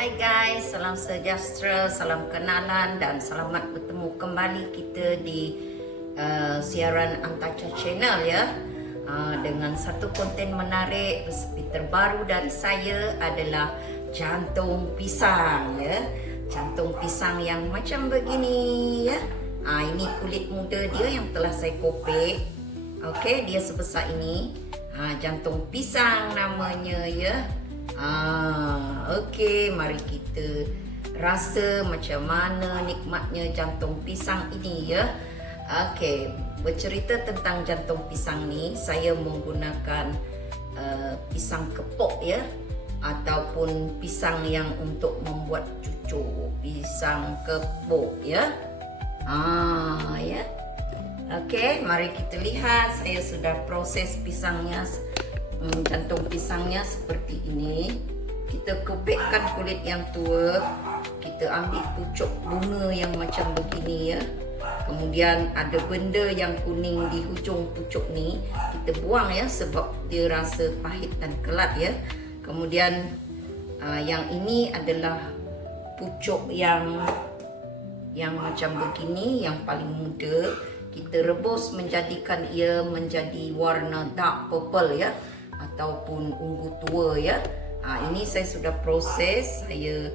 Hai guys, salam sejahtera, salam kenalan dan selamat bertemu kembali kita di siaran Antaca Channel ya. Dengan satu konten menarik, resepi terbaru dari saya adalah jantung pisang ya. Jantung pisang yang macam begini ya. Ini kulit muda dia yang telah saya kopek. Okey, dia sebesar ini. Jantung pisang namanya ya. Okey, mari kita rasa macam mana nikmatnya jantung pisang ini ya. Okey, bercerita tentang jantung pisang ni, saya menggunakan pisang kepok ya, ataupun pisang yang untuk membuat cucuk, pisang kepok ya. Ya. Okey, mari kita lihat. Saya sudah proses pisangnya. Jantung pisangnya seperti ini. Kita kopekkan kulit yang tua. Kita ambil pucuk bunga yang macam begini ya. Kemudian ada benda yang kuning di hujung pucuk ni, kita buang ya, sebab dia rasa pahit dan kelat ya. Kemudian yang ini adalah pucuk yang macam begini, yang paling muda. Kita rebus menjadikan ia menjadi warna dark purple ya, ataupun ungu tua ya. Ini saya sudah proses, saya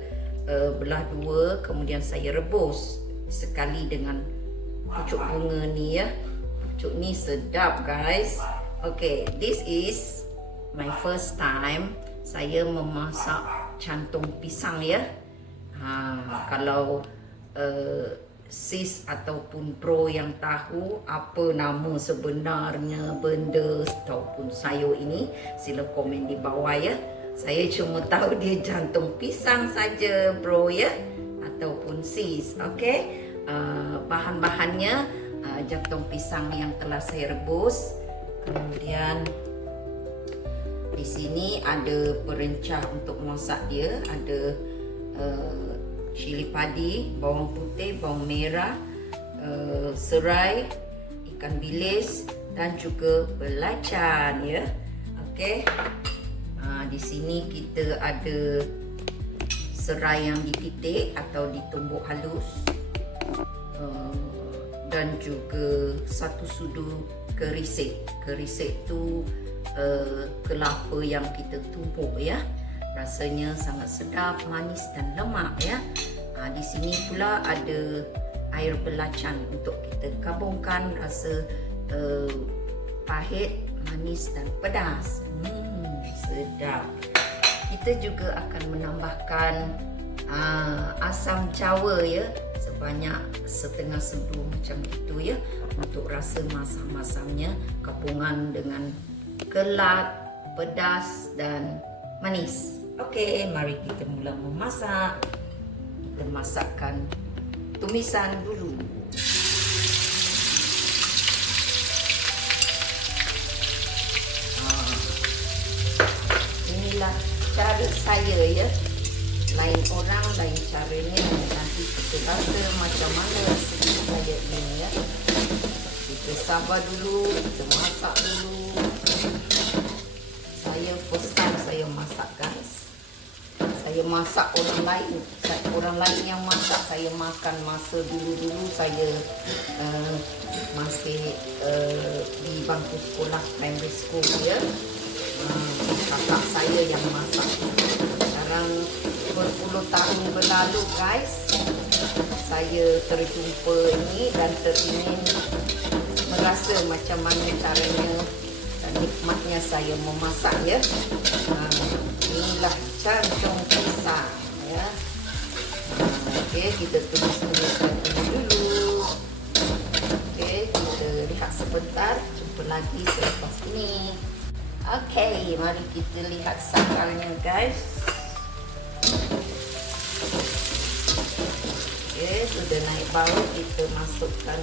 belah dua, kemudian saya rebus sekali dengan pucuk bunga ni ya. Pucuk ni sedap guys. Okay, this is my first time saya memasak jantung pisang ya. Kalau sis ataupun bro yang tahu apa nama sebenarnya benda ataupun sayur ini, sila komen di bawah ya. Saya cuma tahu dia jantung pisang saja bro ya, ataupun sis. Okey, bahan-bahannya jantung pisang yang telah saya rebus. Kemudian di sini ada perencah untuk masak dia, ada cili padi, bawang putih, bawang merah, serai, ikan bilis dan juga belacan ya. Okey. Di sini kita ada serai yang dipitik atau ditumbuk halus, dan juga satu sudu kerisik. Kerisik tu kelapa yang kita tumbuk ya. Rasanya sangat sedap, manis dan lemak ya. Di sini pula ada air belacan untuk kita gabungkan rasa pahit, manis dan pedas. Sedap. Kita juga akan menambahkan asam jawa ya, sebanyak setengah sedu macam itu ya, untuk rasa masam-masamnya gabungan dengan kelat, pedas dan manis. Okey, mari kita mula memasak. Kita masakkan tumisan dulu. Inilah cara saya ya. Lain orang, lain caranya. Nanti kita rasa macam mana resepi saya ini ya. Kita sabar dulu, kita masak dulu. Saya first time saya masak guys. Saya masak orang lain yang masak, saya makan masa dulu saya masih di bangku sekolah primary school ya. Kakak saya yang masak. Sekarang berpuluh tahun berlalu guys, saya terjumpa ini dan teringin merasa macam mana caranya dan nikmatnya saya memasak ya. Inilah jantung pisang ya. Okey, kita tumis-tumiskan dulu. Okey, kita lihat sebentar, jumpa lagi selepas ini. Okey, mari kita lihat sakalnya guys. Okey, sudah naik bau, kita masukkan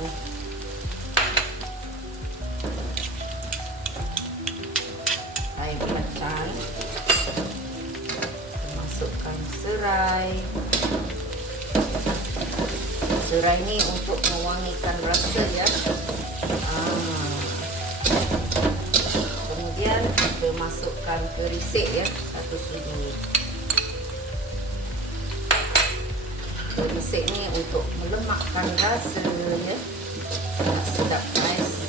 air belacan. Masukkan serai. Serai ni untuk mewangikan rasa ya. Kemudian kita masukkan kerisik ya, satu sudu. Kita resep ni untuk melemakkan rasa ya. Sedap guys.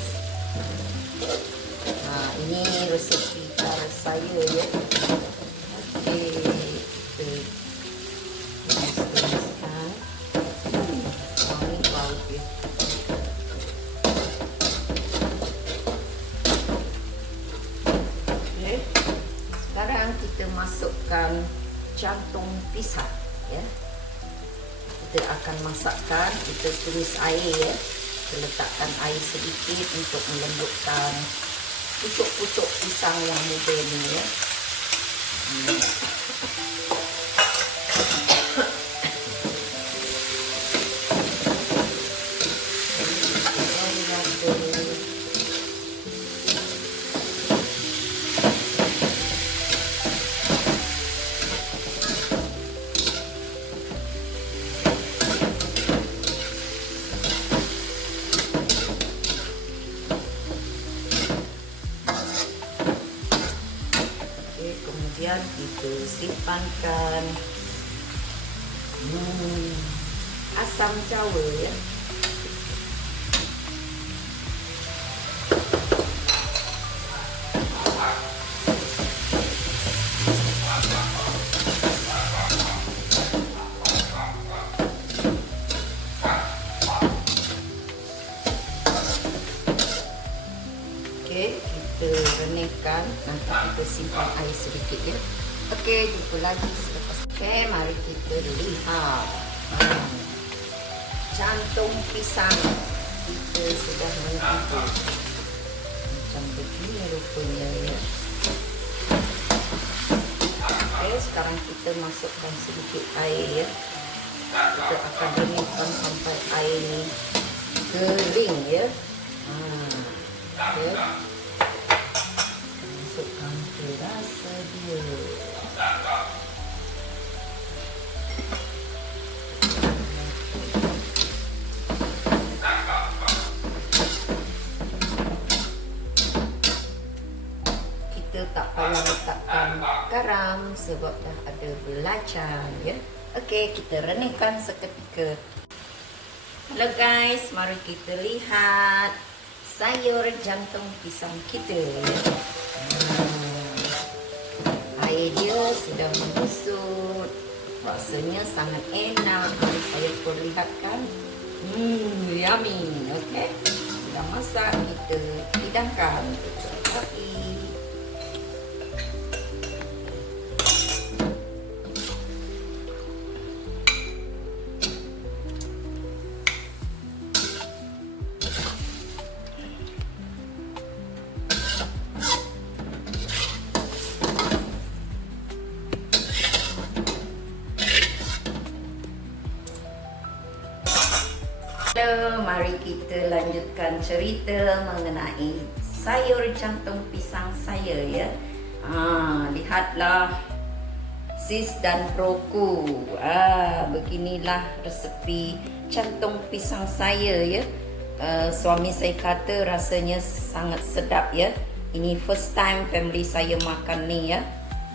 Ini resepi cara saya ya. Okey, kita tumiskan. Ini bau dia. Okay. Sekarang kita masukkan jantung pisang ya. Kita akan masakkan, kita tumis air ya. Kita letakkan air sedikit untuk melembutkan pucuk-pucuk pisang yang muda ni ya. Kemudian kita simpankan asam jawa ya. Okey, kita reningkan, nanti kita simpan air sedikit ya. Okey, jumpa lagi selepas. Okey, mari kita lihat. Jantung pisang kita sudah menghitung. Macam begini rupanya ya. Okey, sekarang kita masukkan sedikit air ya. Kita akan reningkan sampai air ni kering ya. Okay. Masukkan ke rasa dia. Kita tak payah letakkan garam sebab dah ada belacan ya. Okey, kita reningkan seketika. Hello guys, mari kita lihat sayur jantung pisang kita. Air dia sudah membusuk. Rasanya sangat enak. Mari saya perlihatkan. Yummy. Okey. Sudah masak, kita hidangkan ke api. Hello, mari kita lanjutkan cerita mengenai sayur jantung pisang saya ya. Lihatlah sis dan broku. Beginilah resepi jantung pisang saya ya. Suami saya kata rasanya sangat sedap ya. Ini first time family saya makan ni ya.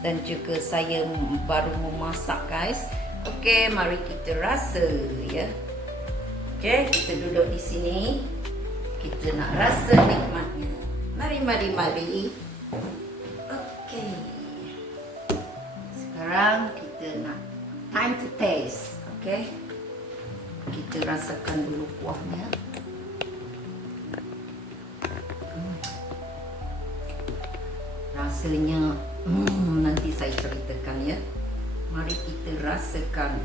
Dan juga saya baru memasak guys. Okey, mari kita rasa ya. Okey, kita duduk di sini. Kita nak rasa nikmatnya. Mari. Okey. Sekarang kita nak time to taste. Okey. Kita rasakan dulu kuahnya. Rasanya nanti saya ceritakan ya. Mari kita rasakan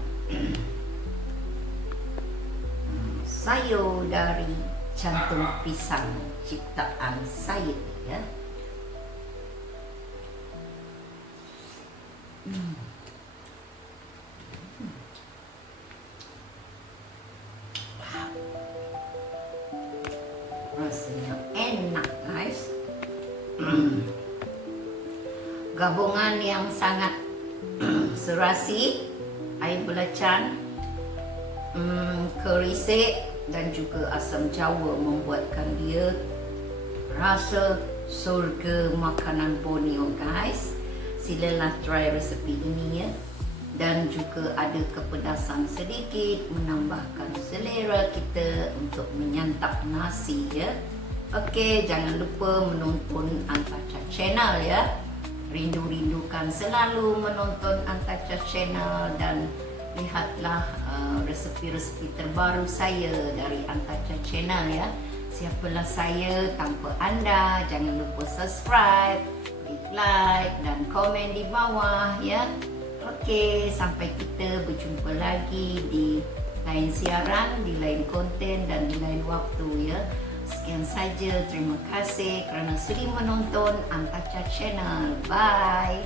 sayur dari jantung pisang ciptaan saya ya. Rasanya enak guys. Gabungan yang sangat serasi, air belacan, kerisik dan juga asam jawa membuatkan dia rasa surga makanan Borneo guys. Silalah try resepi ini ya. dan juga ada kepedasan sedikit, menambahkan selera kita untuk menyantap nasi ya. Okey, jangan lupa menonton Antacha Channel ya. Rindu-rindukan selalu menonton Antacha Channel dan lihatlah resepi-resepi terbaru saya dari Antacha Channel ya. Siapalah saya tanpa anda. Jangan lupa subscribe, klik like dan komen di bawah ya. Okey, sampai kita berjumpa lagi di lain siaran, di lain konten dan di lain waktu ya. Sekian saja, terima kasih kerana sudi menonton Antacha Channel. Bye.